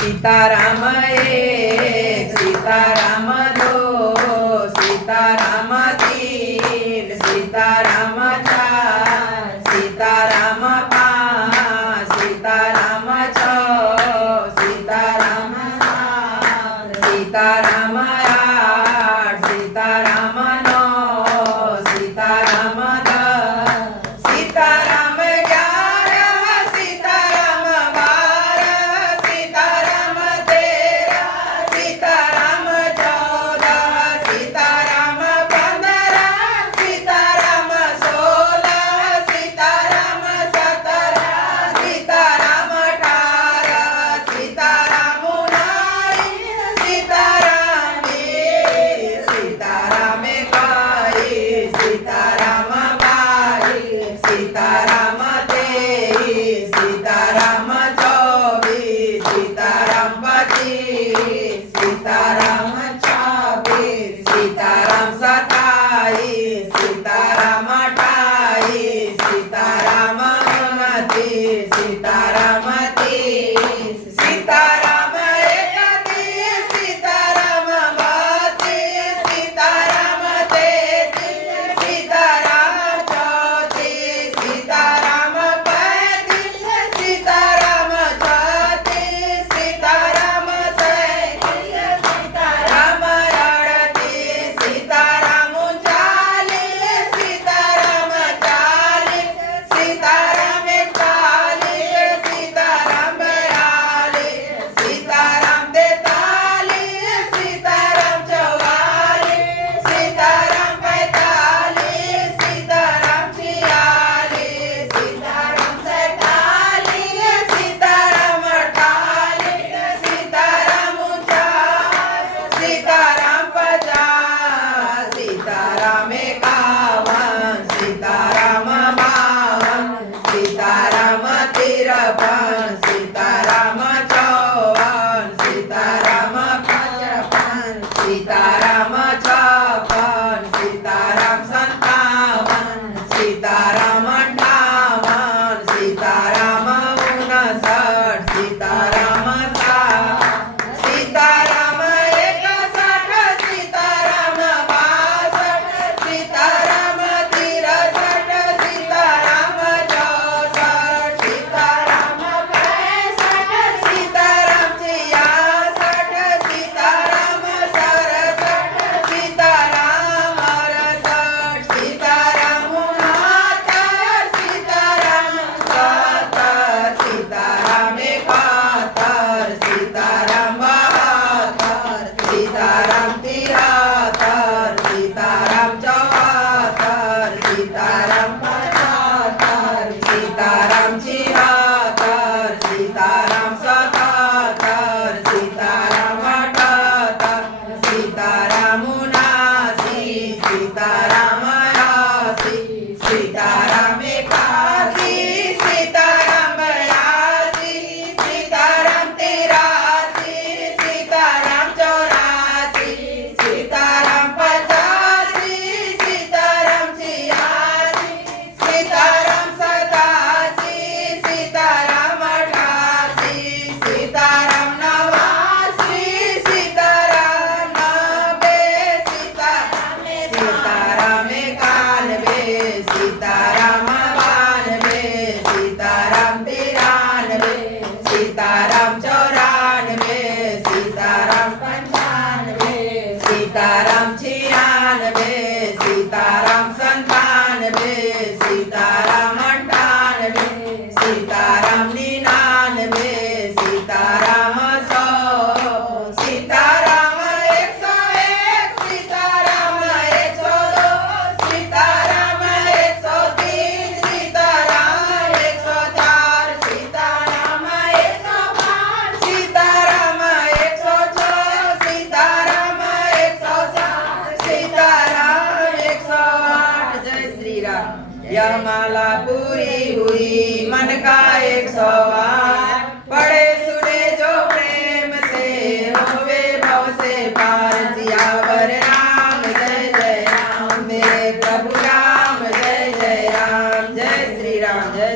सीताराम एक सीताराम दो सीताराम तीन सीताराम चार सीताराम पाँच सीताराम छः सीताराम सात सीताराम आठ सीताराम नौ सीताराम दस सीताराम ग्यारह सीताराम बारह सीताराम तेरह सीताराम चौदह सीताराम पंद्रह सीताराम सोलह सीताराम सत्रह सीताराम अठारह सीताराम उन्नीस सीताराम बीस सीताराम इक्कीस सीताराम बाईस सीताराम तेईस सीताराम चौबीस सीताराम पच्चीस सीताराम छब्बीस सीताराम सत्ताईस सीताराम अट्ठाईस सीताराम उनतीस सीताराम तीस सीताराम इकतीस सीताराम बत्तीस सीताराम तैंतीस सीताराम चौंतीस सीताराम पैंतीस सीताराम छत्तीस सीताराम सैंतीस सीताराम अड़तीस सीताराम उनचालीस सीताराम चालीस सीताराम इकतालीस सीताराम बयालीस सीताराम तैंतालीस सीताराम चौवालीस सीताराम पैंतालीस सीताराम छियालीस सीताराम सैंतालीस सीताराम अड़तालीस सीताराम उनचास सीताराम पचास सीताराम इक्यावन सीताराम बावन सीताराम तिरपन सीताराम चौवन सीताराम पचपन सीताराम छप्पन सीताराम सत्तावन सीताराम अट्ठावन सीताराम उनसठ सीताराम साठ सीताराम इकसठ सीताराम बासठ सीताराम तिरसठ सीताराम चौसठ सीताराम पैंसठ सीताराम छियासठ सीताराम सड़सठ सीताराम अड़सठ सीताराम उनहत्तर सीताराम सत्तर सीताराम इकहत्तर सीताराम बहत्तर सीताराम तिहत्तर सीताराम चौहत्तर सीताराम पचहत्तर सीताराम छिहत्तर सीताराम सतहत्तर सीताराम अठहत्तर सीताराम उनासी सीताराम अस्सी सीताराम इक्यासी सीताराम बयासी सीताराम तिरासी सीताराम चौरासी सीताराम पचासी सीताराम छियासी सीताराम सतासी सीताराम अठासी सीताराम नवासी सीताराम नब्बे सीताराम इक्यानवे सीताराम बानवे सीताराम तिरानवे सीताराम चौरानवे सीताराम पंचानवे सीताराम छियानवे सीताराम संतानवे सीताराम अट्ठानवे सीताराम निन्यानवे सीताराम सौ सीताराम 101 सीताराम 102 सीताराम 103 सीताराम 104 सीताराम 105 सीताराम 106 सीताराम 107 सीताराम 108 जय श्री राम। यह माला पूरी हुई मन का 108